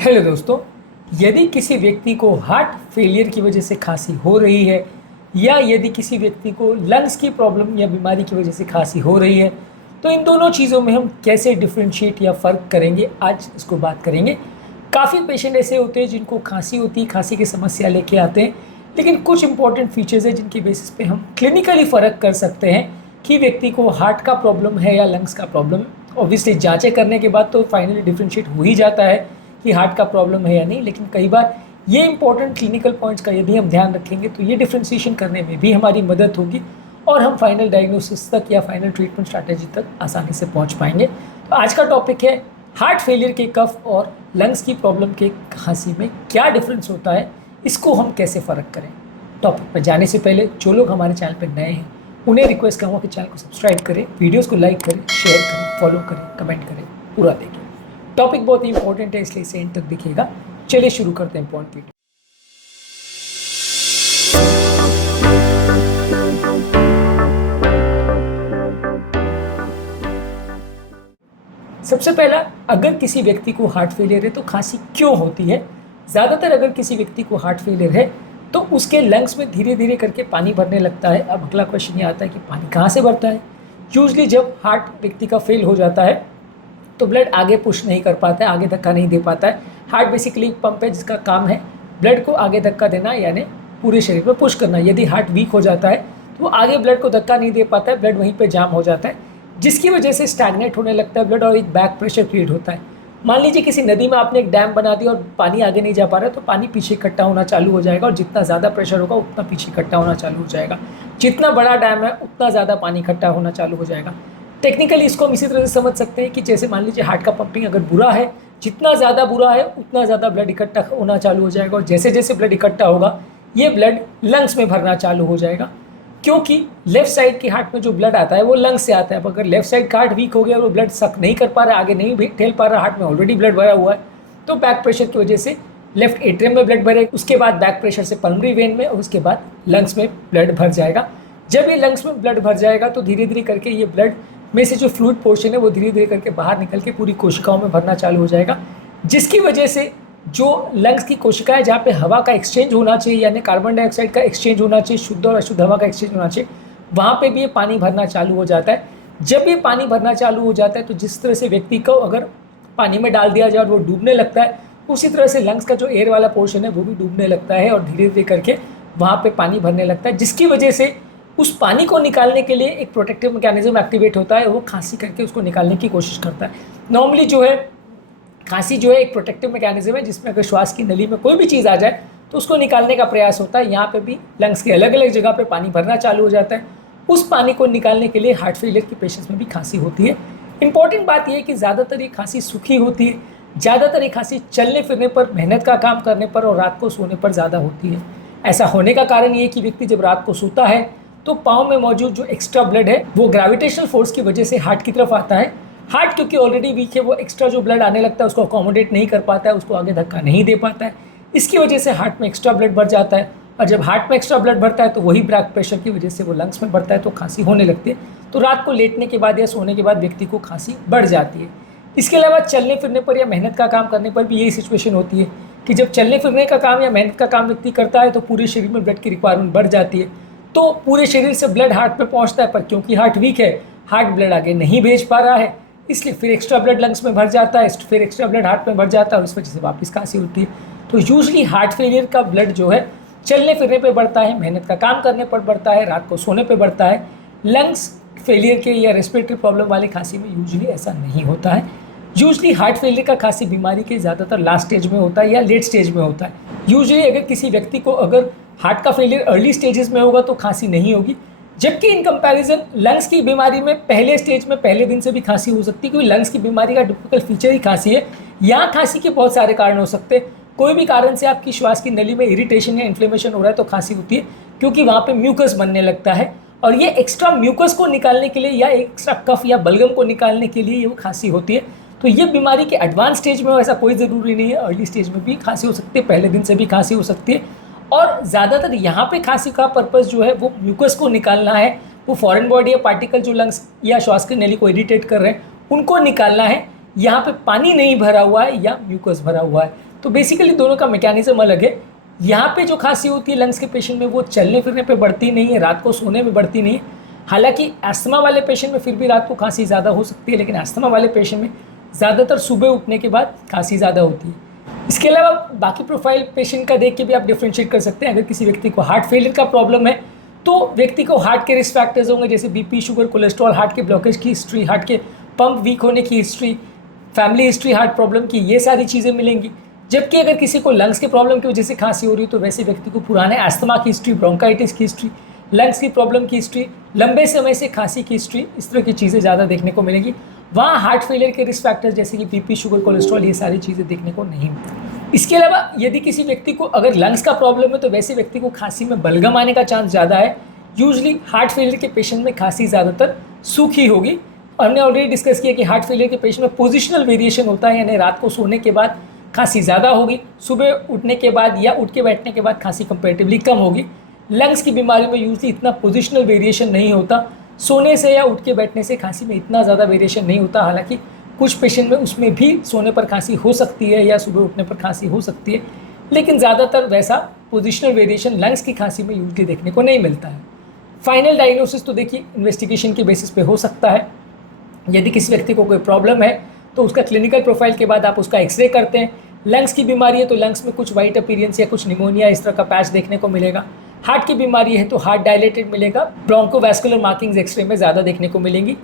Hello दोस्तों। यदि किसी व्यक्ति को हार्ट फेलियर की वजह से खांसी हो रही है या यदि किसी व्यक्ति को लंग्स की प्रॉब्लम या बीमारी की वजह से खांसी हो रही है, तो इन दोनों चीज़ों में हम कैसे डिफ्रेंशिएट या फ़र्क करेंगे, आज इसको बात करेंगे। काफ़ी पेशेंट ऐसे होते हैं जिनको खांसी होती है, खांसी की समस्या लेके आते हैं, लेकिन कुछ इंपॉर्टेंट फीचर्स है जिनकी बेसिस पे हम क्लिनिकली फ़र्क कर सकते हैं कि व्यक्ति को हार्ट का प्रॉब्लम है या लंग्स का प्रॉब्लम है। ऑब्वियसली जांचें करने के बाद तो फाइनली डिफ्रेंशिएट हो ही जाता है कि हार्ट का प्रॉब्लम है या नहीं, लेकिन कई बार ये इंपॉर्टेंट क्लिनिकल पॉइंट्स का यदि हम ध्यान रखेंगे तो ये डिफ्रेंशिएशन करने में भी हमारी मदद होगी और हम फाइनल डायग्नोसिस तक या फाइनल ट्रीटमेंट स्ट्रैटेजी तक आसानी से पहुंच पाएंगे। तो आज का टॉपिक है हार्ट फेलियर के कफ और लंग्स की प्रॉब्लम के खांसी में क्या डिफरेंस होता है, इसको हम कैसे फ़र्क करें। टॉपिक पर जाने से पहले जो लोग हमारे चैनल पर नए हैं उन्हें रिक्वेस्ट करूँगा कि चैनल को सब्सक्राइब करें, वीडियोज़ को लाइक करें, शेयर करें, फॉलो करें, कमेंट करें, पूरा देखें। टॉपिक बहुत ही इंपॉर्टेंट है इसलिए इसे एंड तक दिखेगा। चलिए शुरू करते हैं पॉइंट वीडियो। सबसे पहला, अगर किसी व्यक्ति को हार्ट फेलियर है तो खांसी क्यों होती है। ज़्यादातर अगर किसी व्यक्ति को हार्ट फेलियर है तो उसके लंग्स में धीरे धीरे करके पानी भरने लगता है। अब अगला क्वेश्चन ये आता है कि पानी कहाँ से भरता है। यूजली जब हार्ट व्यक्ति का फेल हो जाता है तो ब्लड आगे पुश नहीं कर पाता है, आगे धक्का नहीं दे पाता है। हार्ट बेसिकली एक पंप है जिसका काम है ब्लड को आगे धक्का देना, यानी पूरे शरीर में पुश करना। यदि हार्ट वीक हो जाता है तो वो आगे ब्लड को धक्का नहीं दे पाता है, ब्लड वहीं पे जाम हो जाता है, जिसकी वजह से स्टैग्नेट होने लगता है ब्लड और एक बैक प्रेशर क्रिएट होता है। मान लीजिए किसी नदी में आपने एक डैम बना दिया और पानी आगे नहीं जा पा रहा है तो पानी पीछे इकट्ठा होना चालू हो जाएगा और जितना ज़्यादा प्रेशर होगा उतना पीछे इकट्ठा होना चालू हो जाएगा। जितना बड़ा डैम है उतना ज़्यादा पानी इकट्ठा होना चालू हो जाएगा। टेक्निकली इसको हम इसी तरह से समझ सकते हैं कि जैसे मान लीजिए हार्ट का पंपिंग अगर बुरा है, जितना ज़्यादा बुरा है उतना ज़्यादा ब्लड इकट्ठा होना चालू हो जाएगा और जैसे जैसे ब्लड इकट्ठा होगा ये ब्लड लंग्स में भरना चालू हो जाएगा, क्योंकि लेफ्ट साइड के हार्ट में जो ब्लड आता है वो लंग्स से आता है। अब अगर लेफ्ट साइड का हार्ट वीक हो गया और वो ब्लड सक नहीं कर पा रहा है, आगे नहीं भी ठेल पा रहा, हार्ट में ऑलरेडी ब्लड भरा हुआ है, तो बैक प्रेशर की वजह से लेफ्ट एट्रियम में ब्लड भरे, उसके बाद बैक प्रेशर से पल्मोनरी वेन में और उसके बाद लंग्स में ब्लड भर जाएगा। जब ये लंग्स में ब्लड भर जाएगा तो धीरे धीरे करके ये ब्लड में से जो फ्लूइड पोर्शन है वो धीरे धीरे करके बाहर निकल के पूरी कोशिकाओं में भरना चालू हो जाएगा, जिसकी वजह से जो लंग्स की कोशिकाएं जहाँ पे हवा का एक्सचेंज होना चाहिए, यानी कार्बन डाइऑक्साइड का एक्सचेंज होना चाहिए, शुद्ध और अशुद्ध हवा का एक्सचेंज होना चाहिए, वहाँ पे भी ये पानी भरना चालू हो जाता है। जब ये पानी भरना चालू हो जाता है तो जिस तरह से व्यक्ति को अगर पानी में डाल दिया जाए और वो डूबने लगता है, उसी तरह से लंग्स का जो एयर वाला पोर्शन है वो भी डूबने लगता है और धीरे धीरे करके वहाँ पे पानी भरने लगता है, जिसकी वजह से उस पानी को निकालने के लिए एक प्रोटेक्टिव मैकेनिज्म एक्टिवेट होता है, वो खांसी करके उसको निकालने की कोशिश करता है। नॉर्मली जो है खांसी जो है एक प्रोटेक्टिव मैकेनिज्म है जिसमें अगर श्वास की नली में कोई भी चीज़ आ जाए तो उसको निकालने का प्रयास होता है। यहाँ पे भी लंग्स के अलग अलग जगह पे पानी भरना चालू हो जाता है। उस पानी को निकालने के लिए हार्ट फेलियर के पेशेंट्स में भी खांसी होती है। इंपॉर्टेंट बात यह है कि ज़्यादातर ये खांसी सूखी होती है, ज़्यादातर ये खांसी चलने फिरने पर, मेहनत का काम करने पर और रात को सोने पर ज़्यादा होती है। ऐसा होने का कारण ये है कि व्यक्ति जब रात को सोता है तो पाँव में मौजूद जो एक्स्ट्रा ब्लड है वो ग्रेविटेशनल फोर्स की वजह से हार्ट की तरफ आता है। हार्ट क्योंकि ऑलरेडी वीक है, वो एक्स्ट्रा जो ब्लड आने लगता है उसको अकोमोडेट नहीं कर पाता है, उसको आगे धक्का नहीं दे पाता है। इसकी वजह से हार्ट में एक्स्ट्रा ब्लड बढ़ जाता है और जब हार्ट में एक्स्ट्रा ब्लड बढ़ता है तो वही ब्लड प्रेशर की वजह से वो लंग्स में बढ़ता है तो खांसी होने लगती है। तो रात को लेटने के बाद या सोने के बाद व्यक्ति को खांसी बढ़ जाती है। इसके अलावा चलने फिरने पर या मेहनत का काम करने पर भी यही सिचुएशन होती है कि जब चलने फिरने का काम या मेहनत का काम व्यक्ति करता है तो पूरे शरीर में ब्लड की रिक्वायरमेंट बढ़ जाती है, तो पूरे शरीर से ब्लड हार्ट में पहुँचता है, पर क्योंकि हार्ट वीक है, हार्ट ब्लड आगे नहीं भेज पा रहा है, इसलिए फिर एक्स्ट्रा ब्लड लंग्स में भर जाता है, फिर एक्स्ट्रा ब्लड हार्ट में भर जाता है और इस वजह से वापस खांसी होती है। तो यूजली हार्ट फेलियर का ब्लड जो है चलने फिरने पे बढ़ता है, मेहनत का काम करने पर बढ़ता है, रात को सोने पे बढ़ता है। लंग्स फेलियर के या रेस्पिरेटरी प्रॉब्लम वाली खांसी में यूजली ऐसा नहीं होता है। यूजली हार्ट फेलियर का खांसी बीमारी के ज़्यादातर लास्ट स्टेज में होता है या लेट स्टेज में होता है। यूजली अगर किसी व्यक्ति को अगर हार्ट का फेलियर अर्ली स्टेजेस में होगा तो खांसी नहीं होगी, जबकि इन कंपैरिजन लंग्स की बीमारी में पहले स्टेज में पहले दिन से भी खांसी हो सकती है, क्योंकि लंग्स की बीमारी का टिपिकल फीचर ही खांसी है। यहाँ खांसी के बहुत सारे कारण हो सकते हैं। कोई भी कारण से आपकी श्वास की नली में इरिटेशन या इन्फ्लेमेशन हो रहा है तो खांसी होती है, क्योंकि वहाँ पे म्यूकस बनने लगता है और ये एक्स्ट्रा म्यूकस को निकालने के लिए या एक्स्ट्रा कफ या बलगम को निकालने के लिए ये खांसी होती है। तो ये बीमारी के एडवांस स्टेज में हो ऐसा कोई ज़रूरी नहीं है, अर्ली स्टेज में भी खांसी हो सकती है, पहले दिन से भी खांसी हो सकती है। और ज़्यादातर यहाँ पे खांसी का पर्पज़ जो है वो म्यूकस को निकालना है, वो फॉरेन बॉडी या पार्टिकल जो लंग्स या श्वास की नली को इरिटेट कर रहे हैं उनको निकालना है। यहाँ पे पानी नहीं भरा हुआ है या म्यूकस भरा हुआ है। तो बेसिकली दोनों का मैकेनिज्म अलग है। यहाँ पे जो खांसी होती है लंग्स के पेशेंट में वो चलने फिरने पे बढ़ती नहीं है, रात को सोने में बढ़ती नहीं है। हालांकि अस्थमा वाले पेशेंट में फिर भी रात को खांसी ज़्यादा हो सकती है, लेकिन अस्थमा वाले पेशेंट में ज़्यादातर सुबह उठने के बाद खांसी ज़्यादा होती है। इसके अलावा बाकी प्रोफाइल पेशेंट का देख के भी आप डिफ्रेंशिएट कर सकते हैं। अगर किसी व्यक्ति को हार्ट फेलियर का प्रॉब्लम है तो व्यक्ति को हार्ट के रिस्क फैक्टर्स होंगे, जैसे बीपी, शुगर, कोलेस्ट्रॉल, हार्ट के ब्लॉकेज की हिस्ट्री, हार्ट के पंप वीक होने की history, family history heart problem की, ये सारी चीज़ें मिलेंगी। जबकि अगर किसी को लंग्स के प्रॉब्लम की वजह से खांसी हो रही है तो वैसे व्यक्ति को पुराने अस्थमा की हिस्ट्री, ब्रोंकाइटिस की हिस्ट्री, लंग्स की प्रॉब्लम की हिस्ट्री, लंबे समय से खांसी की हिस्ट्री, इस तरह की चीज़ें ज़्यादा देखने को मिलेंगी। वहाँ हार्ट फेलियर के रिस्क फैक्टर्स जैसे कि बीपी, शुगर, कोलेस्ट्रॉल, ये सारी चीज़ें देखने को नहीं मिलती। इसके अलावा यदि किसी व्यक्ति को अगर लंग्स का प्रॉब्लम है तो वैसे व्यक्ति को खांसी में बलगम आने का चांस ज़्यादा है। यूजली हार्ट फेलियर के पेशेंट में खांसी ज़्यादातर सूखी होगी। और हमने ऑलरेडी डिस्कस किया कि हार्ट फेलियर के पेशेंट में पोजिशनल वेरिएशन होता है, यानी रात को सोने के बाद खांसी ज़्यादा होगी, सुबह उठने के बाद या उठ के बैठने के बाद खांसी कंपैरेटिवली कम होगी। लंग्स की बीमारी में यूजली इतना पोजिशनल वेरिएशन नहीं होता, सोने से या उठ के बैठने से खांसी में इतना ज़्यादा वेरिएशन नहीं होता। हालांकि कुछ पेशेंट में उसमें भी सोने पर खांसी हो सकती है या सुबह उठने पर खांसी हो सकती है, लेकिन ज़्यादातर वैसा पोजिशनल वेरिएशन लंग्स की खांसी में यूजली देखने को नहीं मिलता है। फाइनल डायग्नोसिस तो देखिए इन्वेस्टिगेशन के बेसिस पे हो सकता है। यदि किसी व्यक्ति को कोई प्रॉब्लम है तो उसका क्लिनिकल प्रोफाइल के बाद आप उसका एक्सरे करते हैं। लंग्स की बीमारी है तो लंग्स में कुछ वाइट अपीयरेंस या कुछ निमोनिया इस तरह का पैच देखने को मिलेगा। हार्ट की बीमारी है तो हार्ट डायलेटेड मिलेगा, ब्रोंकोवैस्कुलर मार्किंग्स एक्सरे में ज़्यादा देखने को मिलेंगी।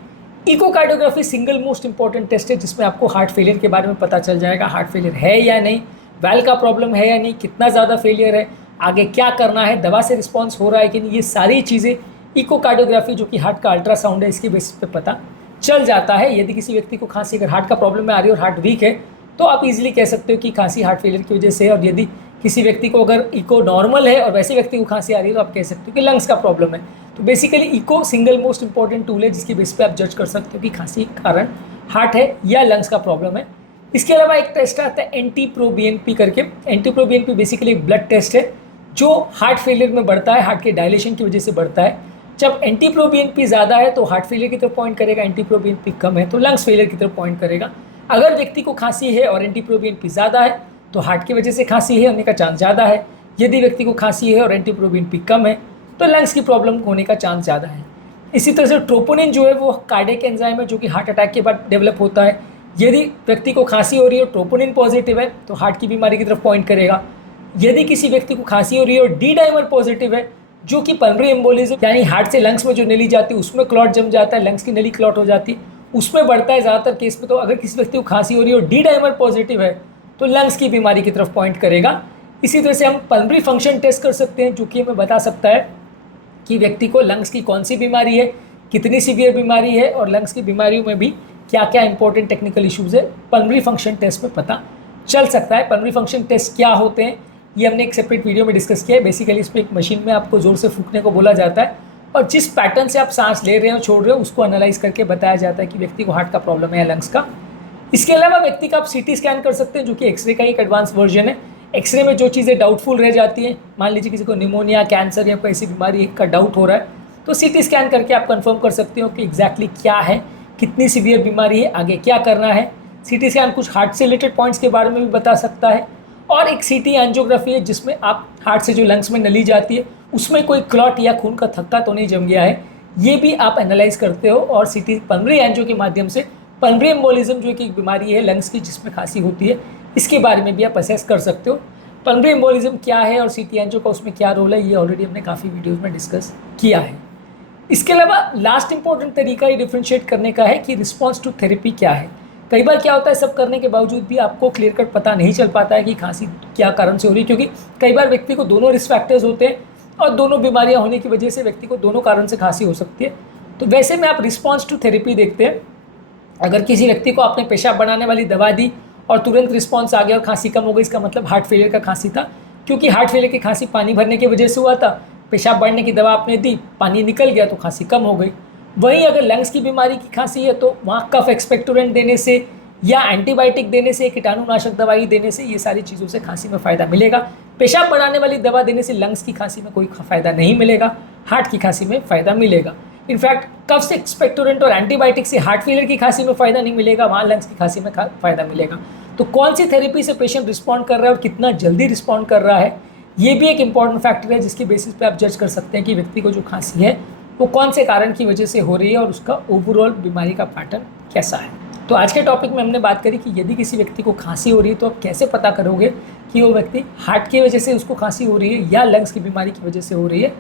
Echocardiography single most important test है जिसमें आपको हार्ट फेलियर के बारे में पता चल जाएगा, हार्ट फेलियर है या नहीं, वैल का प्रॉब्लम है या नहीं, कितना ज़्यादा फेलियर है, आगे क्या करना है, दवा से रिस्पॉन्स हो रहा है कि नहीं, ये सारी चीज़ें इकोकार्डियोग्राफी जो कि हार्ट का अल्ट्रासाउंड है इसके बेसिस पे पता चल जाता है। यदि किसी व्यक्ति को खांसी अगर हार्ट का प्रॉब्लम में आ रही है और हार्ट वीक है तो आप इजीली कह सकते हो कि खांसी हार्ट फेलियर की वजह से है। और यदि किसी व्यक्ति को अगर इको नॉर्मल है और वैसे व्यक्ति को खांसी आ रही है तो आप कह सकते हो कि लंग्स का प्रॉब्लम है। तो basically echo single most important tool है जिसके बेस पे आप जज कर सकते हो कि खांसी के कारण हार्ट है या लंग्स का प्रॉब्लम है। इसके अलावा एक टेस्ट आता है NT-proBNP करके। NT-proBNP बेसिकली एक ब्लड टेस्ट है जो हार्ट फेलियर में बढ़ता है, हार्ट के डायलेशन की वजह से बढ़ता है। जब NT-proBNP ज़्यादा है तो हार्ट फेलियर की तरफ पॉइंट करेगा, NT-proBNP कम है तो लंग्स फेलियर की तरफ पॉइंट करेगा। अगर व्यक्ति को खांसी है और NT-proBNP ज़्यादा है तो हार्ट की वजह से खांसी है होने का चांस ज़्यादा है। यदि व्यक्ति को खांसी है और NT-proBNP कम है तो लंग्स की प्रॉब्लम होने का चांस ज़्यादा है। इसी तरह से ट्रोपोनिन जो है वो कार्डियक एंजाइम है जो कि हार्ट अटैक के बाद डेवलप होता है। यदि व्यक्ति को खांसी हो रही है और ट्रोपोनिन पॉजिटिव है तो हार्ट की बीमारी की तरफ पॉइंट करेगा। यदि किसी व्यक्ति को खांसी हो रही है और डी डाइमर पॉजिटिव है जो कि पल्मोनरी एम्बोलिज्म यानी हार्ट से लंग्स में जो नली जाती है उसमें क्लॉट जम जाता है, लंग्स की नली क्लॉट हो जाती है, उसमें बढ़ता है ज़्यादातर केस में। तो अगर किसी व्यक्ति को खांसी हो रही है और डी डाइमर पॉजिटिव है तो लंग्स की बीमारी की तरफ पॉइंट करेगा। इसी तरह से हम पल्मोनरी फंक्शन टेस्ट कर सकते हैं जो कि हमें बता सकता है कि व्यक्ति को लंग्स की कौन सी बीमारी है, कितनी सीवियर बीमारी है और लंग्स की बीमारियों में भी क्या क्या इंपॉर्टेंट टेक्निकल इश्यूज़ है पल्मोनरी फंक्शन टेस्ट में पता चल सकता है। पल्मोनरी फंक्शन टेस्ट क्या होते हैं ये हमने एक सेपरेट वीडियो में डिस्कस किया है। बेसिकली इसमें एक मशीन में आपको ज़ोर से फूंकने को बोला जाता है और जिस पैटर्न से आप सांस ले रहे हो छोड़ रहे हो उसको एनालाइज करके बताया जाता है कि व्यक्ति को हार्ट का प्रॉब्लम है या लंग्स का। इसके अलावा व्यक्ति का आप CT स्कैन कर सकते हैं जो कि एक्सरे का एक एडवांस वर्जन है। एक्सरे में जो चीज़ें डाउटफुल रह जाती हैं, मान लीजिए किसी को निमोनिया, कैंसर या कोई ऐसी बीमारी का डाउट हो रहा है तो CT स्कैन करके आप कंफर्म कर सकते हो कि एग्जैक्टली क्या है, कितनी सीवियर बीमारी है, आगे क्या करना है। CT स्कैन कुछ हार्ट से रिलेटेड पॉइंट्स के बारे में भी बता सकता है। और एक CT एंजियोग्राफी है जिसमें आप हार्ट से जो लंग्स में नली जाती है उसमें कोई क्लॉट या खून का थक्का तो नहीं जम गया है, ये भी आप एनालाइज करते हो। और CT पल्मोनरी एंजियो के माध्यम से पल्मोनरी एम्बोलिज्म जो कि एक बीमारी है लंग्स की जिसमें खांसी होती है, इसके बारे में भी आप असेस कर सकते हो। पल्मोनरी एम्बोलिज्म क्या है और CT एंजियो का उसमें क्या रोल है ये ऑलरेडी हमने काफ़ी वीडियोज़ में डिस्कस किया है। इसके अलावा लास्ट इंपॉर्टेंट तरीका ये डिफ्रेंशिएट करने का है कि रिस्पॉन्स टू थेरेपी क्या है। कई बार क्या होता है सब करने के बावजूद भी आपको क्लियर कट पता नहीं चल पाता है कि खांसी क्या कारण से हो रही है, क्योंकि कई बार व्यक्ति को दोनों रिस्क फैक्टर्स होते हैं और दोनों बीमारियां होने की वजह से व्यक्ति को दोनों कारण से खांसी हो सकती है। तो वैसे में आप रिस्पॉन्स टू थेरेपी देखते हैं। अगर किसी व्यक्ति को आपने पेशाब बनाने वाली दवा दी और तुरंत रिस्पॉन्स आ गया और खांसी कम हो गई, इसका मतलब हार्ट फेलियर का खांसी था, क्योंकि हार्ट फेलियर की खांसी पानी भरने की वजह से हुआ था। पेशाब बढ़ने की दवा आपने दी, पानी निकल गया तो खांसी कम हो गई। वहीं अगर लंग्स की बीमारी की खांसी है तो वहाँ कफ एक्सपेक्टोरेंट देने से या एंटीबायोटिक देने से, कीटाणुनाशक दवाई देने से, ये सारी चीज़ों से खांसी में फ़ायदा मिलेगा। पेशाब बढ़ाने वाली दवा देने से लंग्स की खांसी में कोई फ़ायदा नहीं मिलेगा, हार्ट की खांसी में फ़ायदा मिलेगा। इनफैक्ट कफ एक्सपेक्टोरेंट और एंटीबायोटिक से हार्ट फेलियर की खांसी में फ़ायदा नहीं मिलेगा, वहाँ लंग्स की खांसी में फ़ायदा मिलेगा। तो कौन सी थेरेपी से पेशेंट रिस्पॉन्ड कर रहा है और कितना जल्दी रिस्पॉन्ड कर रहा है, ये भी एक इंपॉर्टेंट फैक्टर है जिसके बेसिस पे आप जज कर सकते हैं कि व्यक्ति को जो खांसी है वो कौन से कारण की वजह से हो रही है और उसका ओवरऑल बीमारी का पैटर्न कैसा है। तो आज के टॉपिक में हमने बात करी कि यदि किसी व्यक्ति को खांसी हो रही है तो आप कैसे पता करोगे कि वो व्यक्ति हार्ट की वजह से उसको खांसी हो रही है या लंग्स की बीमारी की वजह से हो रही है।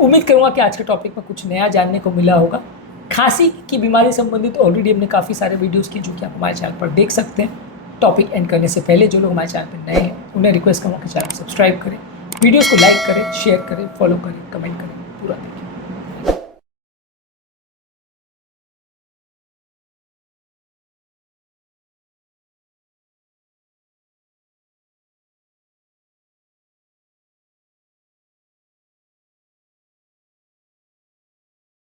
उम्मीद करूँगा कि आज के टॉपिक में कुछ नया जानने को मिला होगा। खांसी की बीमारी संबंधित ऑलरेडी हमने काफ़ी सारे वीडियोस किए जो कि आप हमारे चैनल पर देख सकते हैं। टॉपिक एंड करने से पहले जो लोग हमारे चैनल पर नए हैं उन्हें रिक्वेस्ट करूँगा कि चैनल सब्सक्राइब करें, वीडियोस को लाइक करें, शेयर करें, फॉलो करें, कमेंट करें, पूरा देखें।